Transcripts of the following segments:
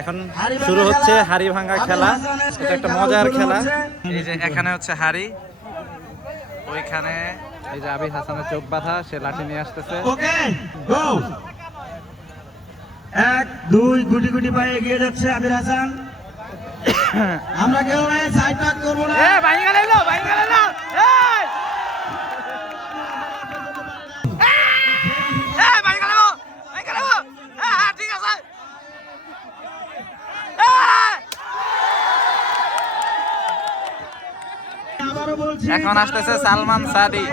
এখন শুরু হচ্ছে হাড়ি ভাঙা খেলা। এটা একটা মজার খেলা। এই যে এখানে হচ্ছে হাড়ি। ওইখানে এই যে আবির হাসানের চোখ বাঁধা সে লাঠি নিয়ে আসতেছে। এক দুই গুটি গুটি পায়ে এগিয়ে যাচ্ছে আবির হাসান। আমরা কেউ সাইড পাক করব না। এখন আসতেছে সালমান সাদি।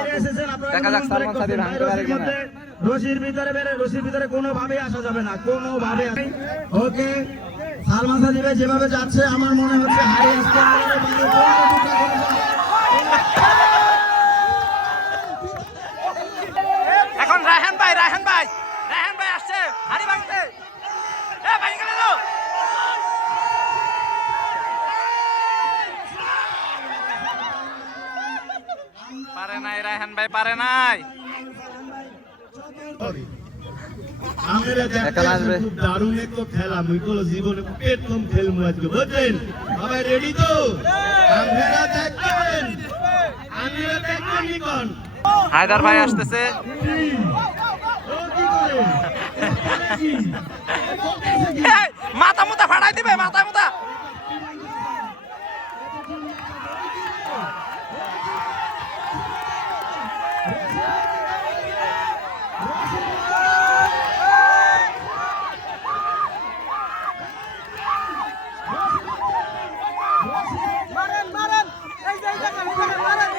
দেখা যাক সালমান সাদি ভাঙতে পারে কিনা। রশির ভিতরে বেরে রশির ভিতরে কোনো ভাবে আসা যাবে না কোনো ভাবে ওকে সালমান সাদি ভাই যেভাবে যাচ্ছে আমার মনে হচ্ছে যাবে। এখন রায়হান ভাই রায়হান ভাই আসছে হাড়ি ভাঙতে এ ভাই গেল পারে নাই রায়হান ভাই পারে নাই। আমরা দেখতে এখন আসবে। আসছি খুব দারুণ একটা খেলা মুই কোনো জীবনে প্রথম খেলব আজকে বুঝলেন? সবাই রেডি তো? আমরা দেখবেন। আমরা দেখবেন নিকন। হায়দার ভাই আসতেছে। ও কি করে? এই, মাথা মারেন মারেন। এই যে এই জায়গা মারেন।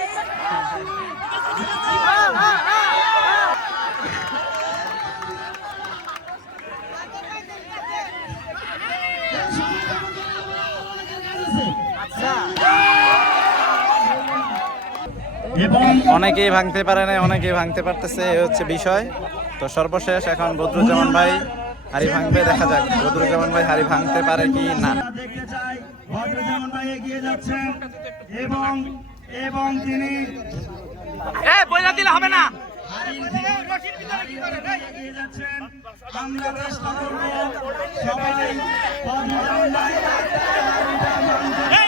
অনেকেই ভাঙতে পারে না অনেকেই ভাঙতে পারতেছে এই হচ্ছে বিষয়। তো সর্বশেষ এখন বদরুজ্জামান ভাই হাড়ি ভাঙবে দেখা যাক বদরুজ্জামান ভাই হাড়ি ভাঙতে পারে কি না। আমরা দেখতে চাই ভদ্রজামান ভাই এগিয়ে যাচ্ছেন এবং এবং তিনি এ বইলা দিলে হবে না। আমরা চেষ্টা করব সবাই ভদ্রজামান ভাই ভদ্রজামান ভাই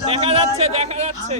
দেখা যাচ্ছে দেখা যাচ্ছে।